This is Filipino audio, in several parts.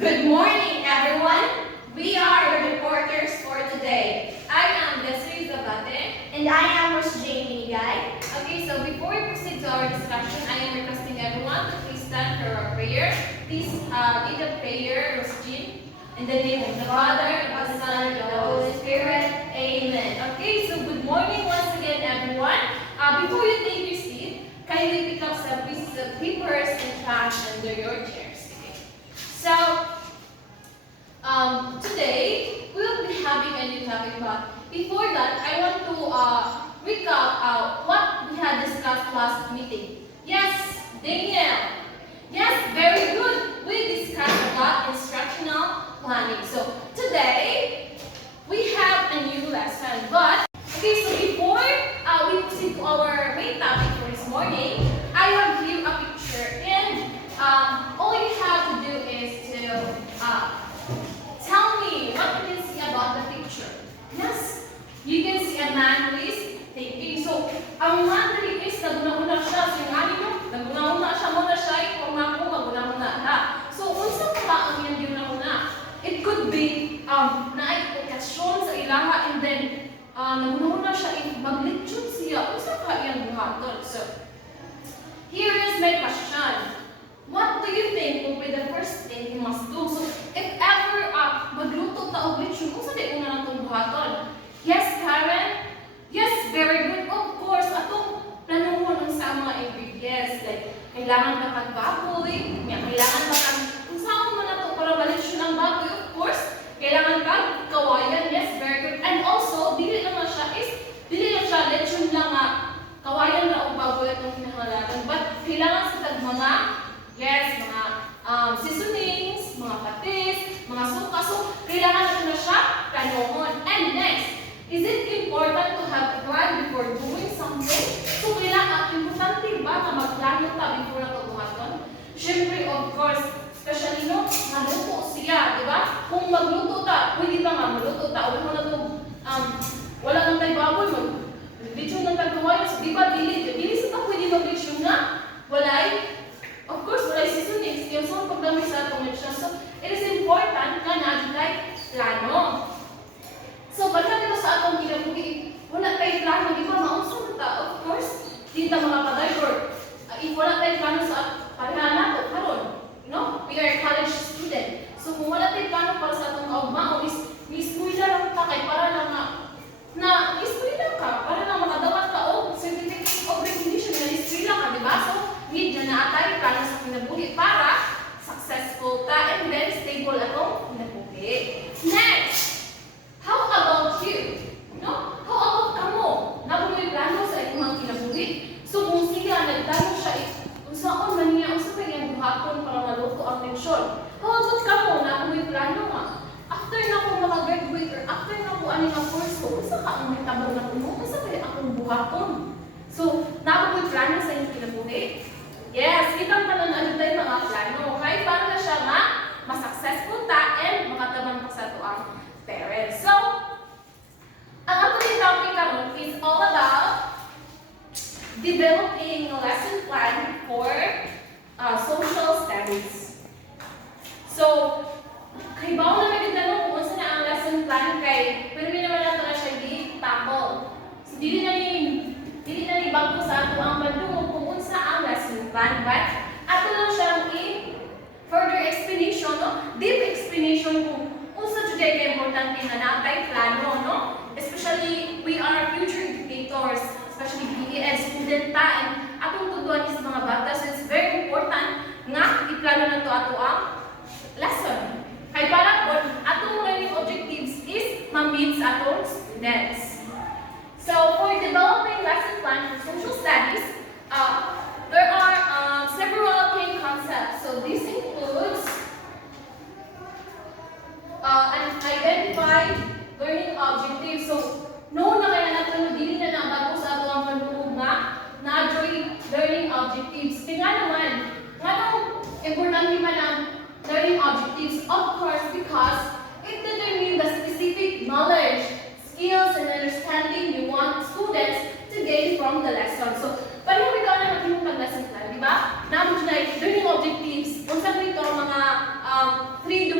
Good morning, everyone. We are the reporters for today. I am Desiree Zabate. And I am Ms. Jamie Guy. Okay, so before we proceed to our discussion, I am requesting everyone to please stand for our prayer. Please lead the prayer, Ms. Jean. In the name of the Father, and of the Son, and of the Holy Spirit. Amen. Okay, so good morning once again, everyone. Before you take your seat, kindly pick up some pieces of papers and trash under your chairs. Okay. So, today we will be having a new topic, but before that, I want to recap what we had discussed last meeting. Yes, Daniel. Yes, very good. We discussed about instructional planning. So today we have a new lesson. But okay, so before we proceed to our main topic for this morning, I have here a picture, and all you have to do is to tell me what you can see about the picture. Yes, you can see a man who is thinking. So ang man dali is naguna-una siya. So yung ani nyo, naguna-una siya muna siya. Kung ako, maguna-una ha. So unsa pa ba ang yung guna-una? It could be na okasyon sa ilaha, and then naguna-una siya, mag-lecture siya. Unsa pa yung buhaton? So here is my question. What do you think will be the first thing you must do? So, if ever magluto ta og lechon, kung saan di una natong buhaton? Yes, Karen? Yes, very good. Of course, atong planuhon sa mga ingredients. Like, kailangan ka kag baboy, kailangan ka kag, kung saan mo na to para malechon ang baboy, of course, kailangan kag kawayan. Yes, very good. And also, dili lang siya lechon lang kawayan na o baboy atong kinahanglan. But, kailangan sa tag mga yes, mga seasonings, mga patis, mga suka. So, kailangan natin na siya planuhon. And next, is it important to have a plan before doing something? So, importante ba na magplano ta before na pagbuhaton? Siyempre, of course, especially no, maluto siya, di ba? Kung magluto ta, pwede ba nga maluto ta? Wala mo na ito, wala nang tayo baboy, mag-lechon ng tagkawayan. So, di ba, dili sa ta pwede mag-lechon na? Walay? Of course, wala seasonings. Yung sa pagdami sa atong lechon. So, it is important na na-apply plano. So, balikan dito sa atong kinabuhi, wala tayong plano, di ba? Maunsa ta? Of course, dito mga pa-driver. If wala tayong plano sa pareha nato, karon, you know, we are a college student. So, kung wala tayong plano para sa atong kaugmao, iskuila lang ka kay para lang na iskuila ka, para lang makadawat ka o certificate of recognition na iskuila ka, di ba? So, need na naatay plano sa kinabuhi para successful ta and then stable atong kinabuhi. Next, how about you? No? How about kamo? Napo may plano sa imong kinabuhi? So kung sila nagplano siya, kung saan man niya, kung saan niya buhaton para maluto ang lechon. How about kamo? Napo may plano nga. After na ko makagraduate or after na ko ani nga course ko, unsa ka ang mahitabo na kuno? Unsa kay akong buhaton? So, napo may plano sa imong kinabuhi? Yes, kitang tanan ano tayo mga plano. Okay, para na siya ma-successful ta and makatabang pa sa tuang parents. So, ang ating topic karon is all about developing a lesson plan for social studies. So, kay bawo na may tanong kung unsa na ang lesson plan kay pero may naman nato na siya di-tackle. So, dili na ni bago sa ato ang madungog kung unsa ang lesson plan, but ato lang siyang further explanation, no? Deep explanation kung unsa jud kay importante na natay plano, no? Especially we are future educators, especially BEd student ta, and atong tuduan is mga bata, so it's very important nga iplano na to ato ang lesson. Kay para kung atong learning objectives is ma-meet sa atong students. So, for developing lesson plan for social studies, there are several key concepts. So, this includes an identified learning objective. So, no na kaya natin dili na nabago sa ato ang panunod na learning objectives. Kaya naman, importante man ang learning objectives? Of course, because it determines the specific knowledge, skills, and understanding you want students to gain from the lesson. So, pareho ikaw na mag-imong lesson plan, di ba? Namin na learning objectives, unsa ko ito mga 3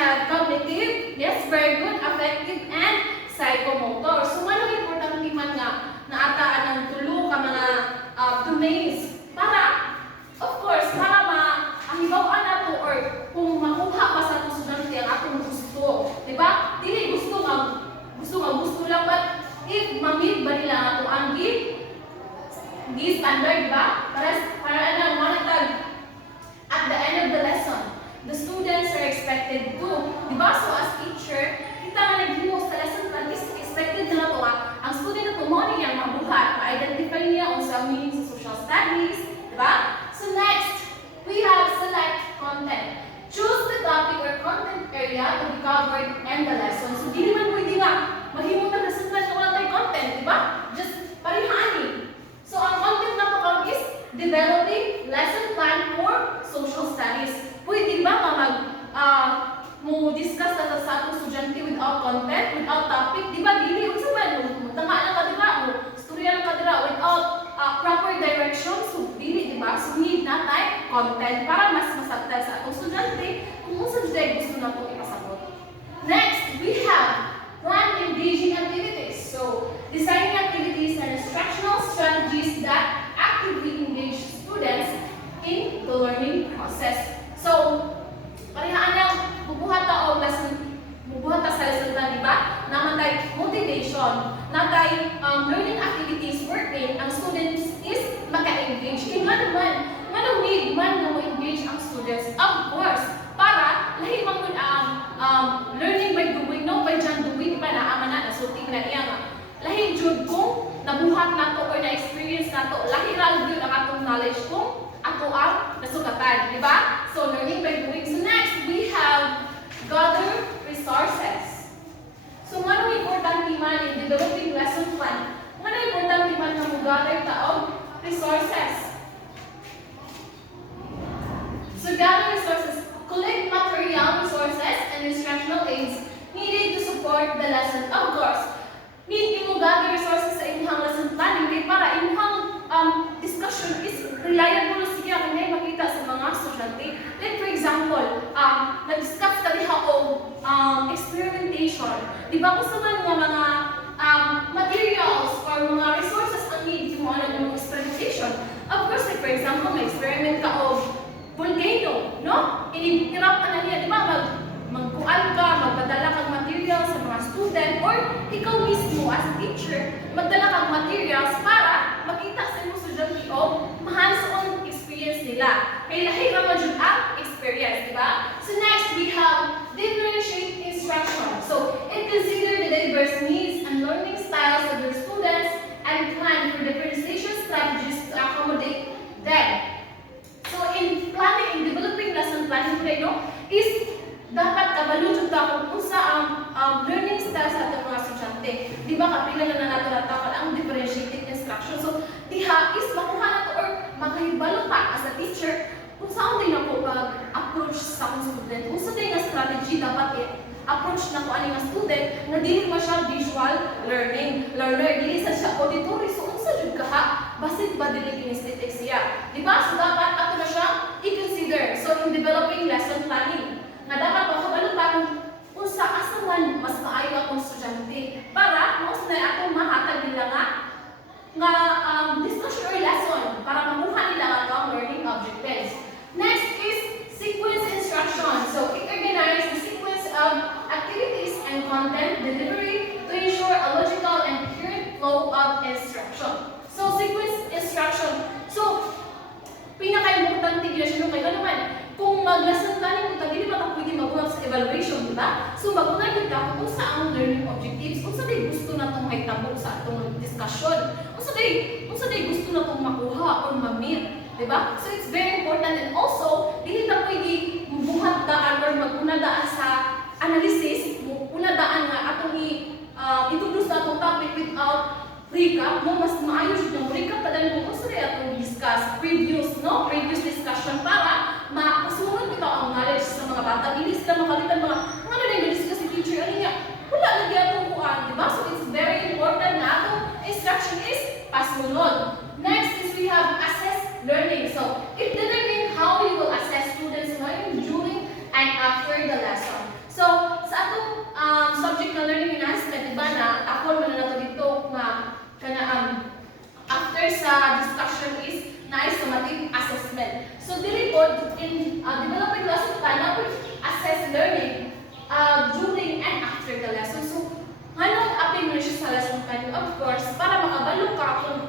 have cognitive, yes, very good, affective, and psychomotor. So, ano importante man nga na ataan ng tulo ka mga domains para, of course, para mahibawan nato or kung makuha pa sa itong estudyante ang atong gusto. Diba? Dili gusto lang, but if mamit ba nila ato ang standard ba? Para ano, manatag at the end of the lesson, the students are expected to, di ba? So as teacher, kita nga nag-host sa lesson plan, is expected na ito ang student na tumoni niyang mabuhat, ma-identify niya kung sa meaning sa social studies, di ba? So next, we have select content. Choose the topic or content area to be covered in the lesson. So di naman pwede nga, mahimong na lesson plan yung wala tayong content, di ba? Just parihani. So ang content na ito is developing lesson plan for social studies. Pwede ba mo-discuss na sa atong estudyante without content, without topic? Di ba? Dili, unsa man, tama lang ka dira, istorya lang ka dira, without proper direction. So, dili, di ba? So, need na tayo content para mas masabtan sa atong estudyante kung unsa jud gusto na itong ipasabot. Next, we have plan engaging activities. So, designing activities and instructional strategies that actively engage students in the learning process. So, parihaan lang, bubuhat ta sa lesson plan, di ba? Naman tayo motivation, na tayo learning activities working, ang students is maka-engage. Nga naman need man na mo-engage ang students, of course, para lahi man kun ang learning by doing, no by just doing, di ba? Naaman na, nasulti na iya nga. Lahi jud kung nabuhat nato or na-experience nato, lahi ra jud ang atong knowledge kung ato ang nasugatan, di ba? So, learning by doing. So, next, we have gather resources. So, ano importante man in developing lesson plan? Ano importante man na mo-gather taong resources? So, gather resources. Collect material resources and instructional aids needed to support the lesson. Of course, need mo gather resources sa inyong lesson planning para inyong discussion is reliable siya kung may makita sa mga estudyante. Like for example, nag-discuss ka diha o experimentation. Di ba kung saan nga mga materials or mga resources ang need mo ng experimentation? Of course, like for example, may experiment ka o volcano, no? Inirap ka na niya, di ba? Magkuan ka, magpadala kang materials sa mga student or ikaw mismo as a teacher, magdala kang materials para makita sa iyong estudyante o hands-on experience nila. Kaya lahi naman dyan ang experience, di ba? So next, we have differentiate instruction. So, consider the diverse needs and learning styles of your students and plan for differentiation strategies to accommodate them. So, in planning, in developing lesson planning today, no, is dapat kabalo jud ta kung unsa ang learning style sa atong mga estudyante. Di ba kapila na nato natakal ang differentiated instruction. So, diha is makuha nato or makahibalo ta as a teacher kung saan din ako pag-approach sa akong student. Kung sa din nga strategy dapat approach na ko ani nga student na dili siya visual learner, dili sa siya auditory. So, unsa jud kaha basit ba dili kinesthetic siya. Di ba? So, dapat ato na siya i-consider. So, in developing lesson planning, na dapat makabalo pa kung sa asaman mas maayo akong estudyante para mas na akong mahatag nila nga discussion or lesson para makuha nila ang learning objectives. Next is sequence instruction. So, organize the sequence of activities and content delivery to ensure a logical and coherent flow of instruction. So, sequence instruction. So, pinaka-importante gila siya kaya naman kung mag-lesson planning kita, dili ba ka pwede mag-work sa evaluation, di ba? So, mag-unay kita kung sa ang learning objectives, kung sa day gusto na itong may tabok sa itong discussion, kung sa day gusto na itong makuha or ma-meet, di ba? So, it's very important and also, dili na pwede buhat daan or mag-una daan sa analysis, una daan nga atong introduce na itong topic without recap, no? Mas maayos yung recap, tadali mo kung sa day atong discuss, previous discussion para masumunod bitaw ang knowledge sa mga bata. Hindi sila makalitan mga ano na yung discuss ni teacher. Ano niya? Wala lagi atong kuhaan, di ba? So it's very important na atong instruction is pasunod. Next is we have assess learning. So it determines how you will assess students' learning during and after the lesson. So sa discussion is na summative assessment. So dili po in developing lesson plan na po assess learning during and after the lesson. So hanong apin mo siya sa lesson plan, of course, para makabalo ka kung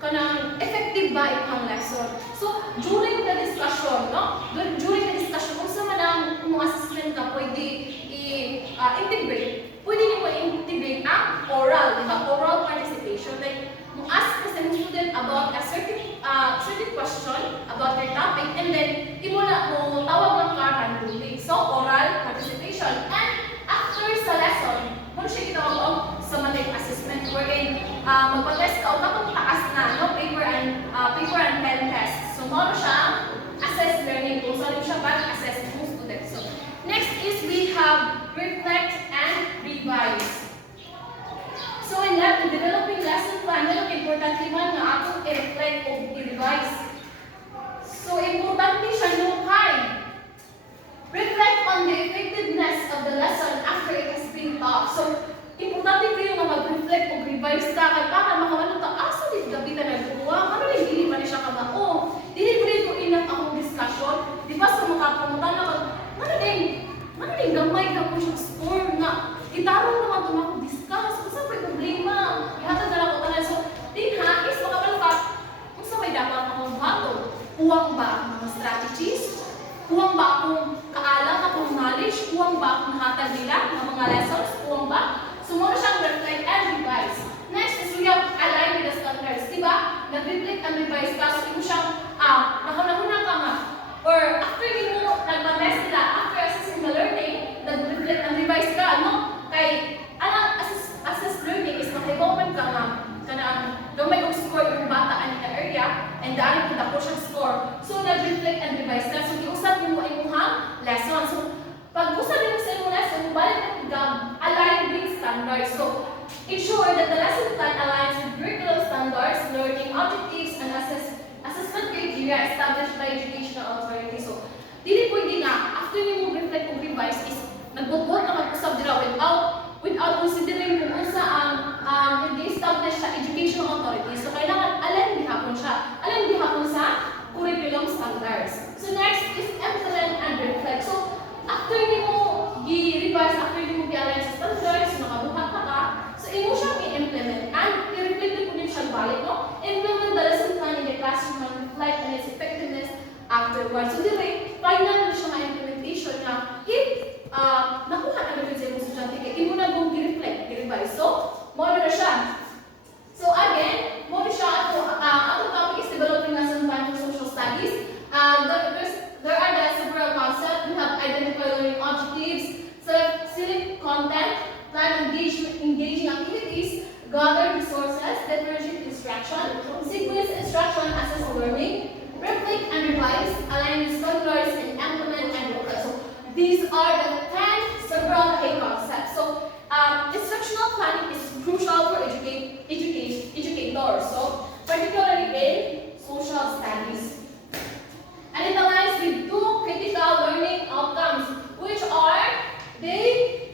kanang effective ba itong lesson. So during the discussion, no? During the discussion, kung sa manang mga assessment ka pwede integrate, pwede niyo i-integrate ang oral, di ba? Oral participation. Like, ask the student about a certain question about their topic, and then imo na mo tawag ng randomly. So, oral participation. And after sa lesson, mo siya gitawag ang summative assessment wherein magpa-test ka o tapos taas na, no? Paper and pen test. So, mo siya assess learning kung saan siya pag-assess ng student. So, next is we have reflect and revise. So in developing lesson plan, importante man nga atong i-reflect o i-revise. So importante siya nung reflect on the effectiveness of the lesson after it has been taught. So importante kayo nga mag-reflect o revise ka kay para makawala ta asa din gabitan ng kuha, ano din dili pa ni siya kamao. Dili ko enough akong discussion. Di ba sa mga kamutan na ano din gamay ka po siya score nga. Itarong naman ito mako-discuss. Kung saan may problema, ihatag na lang ko tanan. So, din ha, is makabalkat, kung saan may dapat akong bato. Kuwang ba ang mga strategies? Kuwang ba akong kaalam, akong knowledge? Kuwang ba akong hatag nila ng mga lessons? Kuwang ba? So, muna siyang reflect and revise. Next is we have align with the standards. Diba? Nag-reflect and revise ka. So, ito siyang, nakunang ka nga. Or after mo nagpa-test nila, after assessing the learning, nag-reflect and revise ka, no? Kay, assess learning is mag-recommend ka nga gamay kong score yung bata ang area and dahil kita po siyang score. So, nag-reflect and revise ka. So, iusap mo imuhang lesson. So, pag usap mo sa imong lesson, balik na align with standards. So, ensure that the lesson plan aligns with curriculum standards, learning objectives, and assessment criteria established by educational authorities. So, dili pwede nga, after mo reflect o revise is nagbutbot na mag-usap dira without considering kung unsa ang i-establish sa educational authorities. So, kailangan alam gihapon siya. Alam gihapon sa curriculum standards. So, next is implement and reflect. So, after mo i-revise, after mo i-align sa standards, nakabuhat ka, so, imo siyang i-implement and i-reflect po din siya balik, no? Implement the lesson plan in the classroom and reflect on its effectiveness afterwards. So, direct, final na siya na implementation na if nakuha na naman sa estudyante kaya imo na mong i-reflect, i-revise. So, mo na siya. So, again, mo na siya ato topic is developing lesson plan for social studies. There are the several concepts. We have identify learning objectives, select content, plan engaging activities, gather resources, differentiate instruction, sequence instruction, assess learning, reflect and revise, align with standards, and implement and reflect. So, these are the 10 several key concepts. So, instructional planning is crucial for educators. So, particularly in social studies. And it aligns with two critical learning outcomes, which are the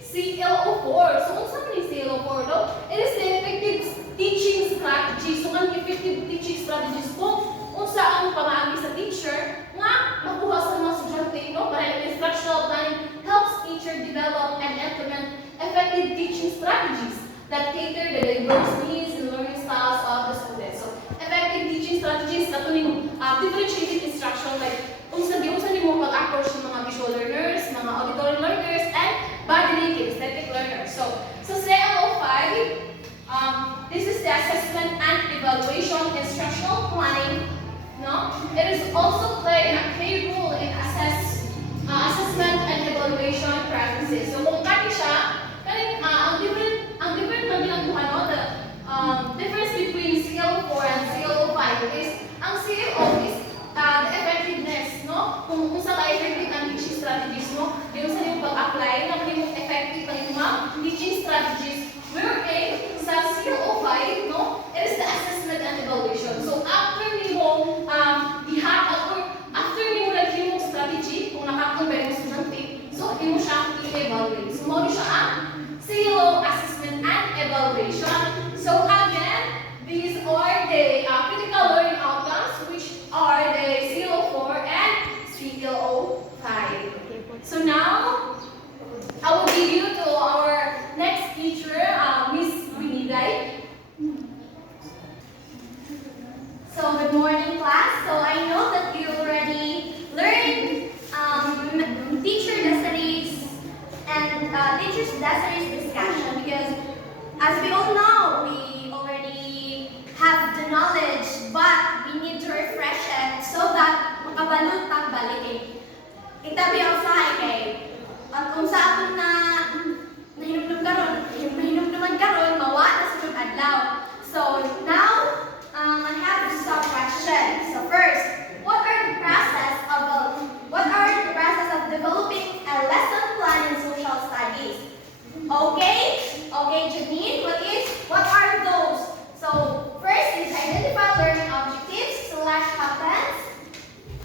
CLO4. So, what's happening CLO4 though? It is the effective teaching strategy. So, ang effective teaching strategies po, kung saan pamaagi sa teacher, nga makuha sa mga estudyante, no? Para instructional planning helps teacher develop and implement effective teaching strategies that cater the diverse needs and learning styles of the students. So, effective teaching strategies, katuning differentiated instruction, like kung sa mo pag-approach ng mga visual learners, mga auditory learners, and bodily kinesthetic learners. So CLO5, this is the assessment and evaluation instructional planning. No? It is also play a key role in assessment and evaluation practices. So kung kati siya, ang different na ginagawa, no? The difference between CLO4 and CLO5 is ang CLO is the effectiveness, no? Kung sa ka-effective ang teaching strategies mo, yung sa yung pag-apply ng yung effective ang yung mga teaching strategies. Wherein sa CLO5, no? It is the assessment and evaluation. So after mo after mo lagi yung strategy, kung nakakabay mo estudyante, so mo siya i-evaluate. So mo siya ang CLO assessment and evaluation. So again, these are the critical Desiree's discussion because, as we all know, we already have the knowledge, but we need to refresh it so that makabalot ang balik. Itabi ang usahay kay at kung sa akong nahinumduman karon, mawa na sa mga adlaw. So now, I have some questions. So first, what are the process of developing a lesson plan in social studies? Okay, Janine, what are those? So first is identify learning objectives, slash contents,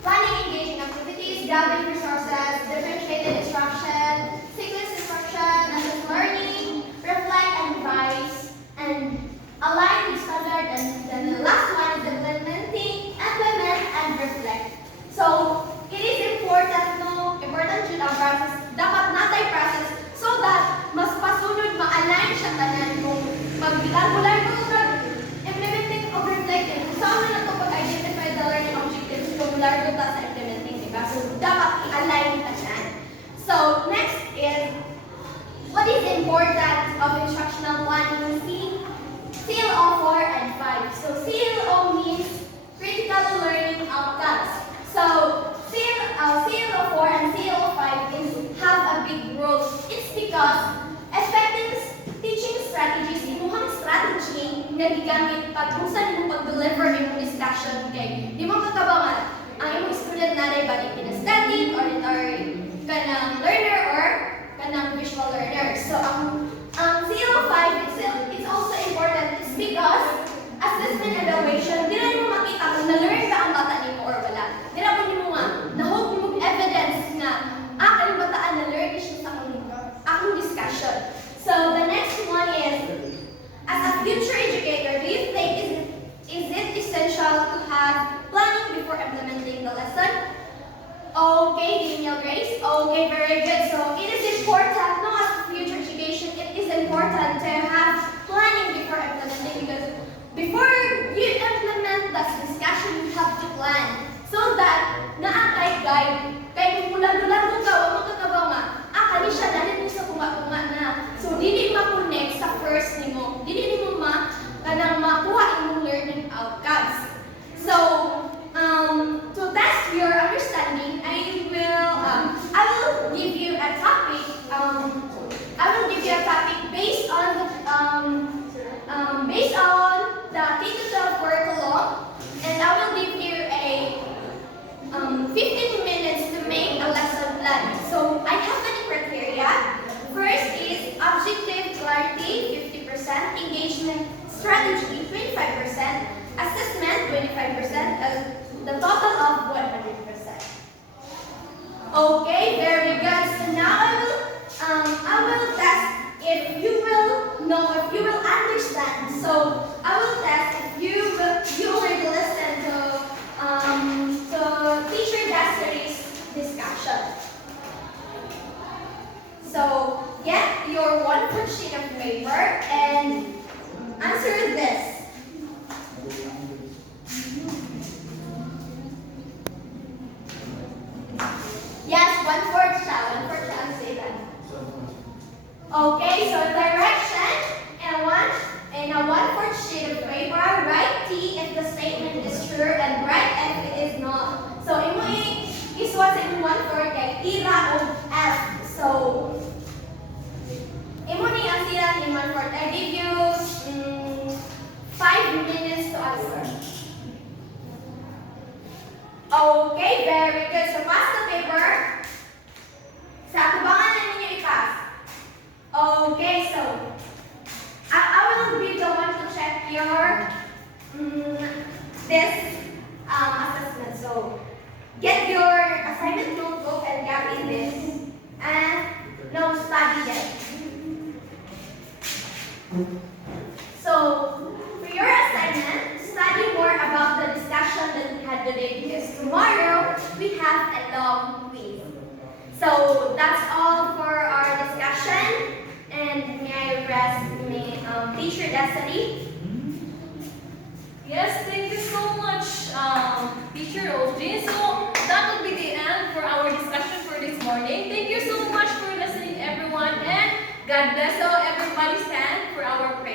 planning engaging activities, gathering resources, differentiated instruction, sequence instruction, assess learning, reflect and revise, and align with standard, and then the last one is implement and reflect. So it is important yun ang process, dapat natay process so that mas pasunod ma-align siya tanan kung mag-regular ko implementing or reflecting. Kung saan na ito pag-identify the learning objectives, kung largo ta sa implementing, diba? So dapat i-align tanan. So next is, what is important of instructional planning? CLO 4 and 5. So CLO means critical learning outcomes. So CLO 4 and CLO 5 have a big role. It's because effective teaching strategies, imuhang strategy na gigamit pag kung saan mo pag-deliver imong discussion kay di mo makabangan ang imong student na rin ba static, auditory kanang learner or kanang visual learner. So ang CLO 5 it's also important. It's because assessment evaluation, di na mo makita kung na-learn ba ang bata nimo or wala. Di na po nimo nga, na-hope nimo evidence na ang bataan na-learn siya sa akong discussion. So the next one is, as a future educator, do you think is it essential to have planning before implementing the lesson? Okay, Daniel Grace. Okay, very good. So it is important, no, as a future education, it is important to have planning before implementing because before you implement that discussion, you have to plan so that naatay guide. Kaya kung mulag-mulag mo ka, wag mo kakabaw nga, kani siya dali mo sa kunga-kunga na. So dili ma-connect sa first nimo. Dili mo kanang makuha imong learning outcomes. So to test your understanding, I will give you a topic. Based on the K-12 curriculum, and I will give you a 15 minutes to make a lesson plan. So I have many criteria. First is objective clarity, 50%, engagement strategy, 25%, assessment, 25%, and the total of 100%. Okay, very good. So now I will test if you will know, if you will understand. So I will test if you already listened to teacher Desiree's discussion. So get your 1-foot sheet of paper and answer this. Yes, 1/4 siya. 1/4 siya ang say that. Okay, so direction and a 1/4 sheet of paper, write T if the statement is true and write F if it is not. So imo iswa sa imong 1/4 kay tira og F. So imo ni ang tira ni 1/4. I give you 5 minutes to answer. Okay, very good. So pass the paper. Sa kubangan na ninyo i-pass. Okay, so I will be the one to check your this assessment. So get your assignment notebook and copy this and now study it. So for your assignment, study more about the discussion that we had today because tomorrow we have a long quiz. So that's all for our discussion. And may I request Teacher Desiree? Yes, thank you so much, Teacher Ojin. So that will be the end for our discussion for this morning. Thank you so much for listening, everyone, and God bless. So everybody stand for our prayer.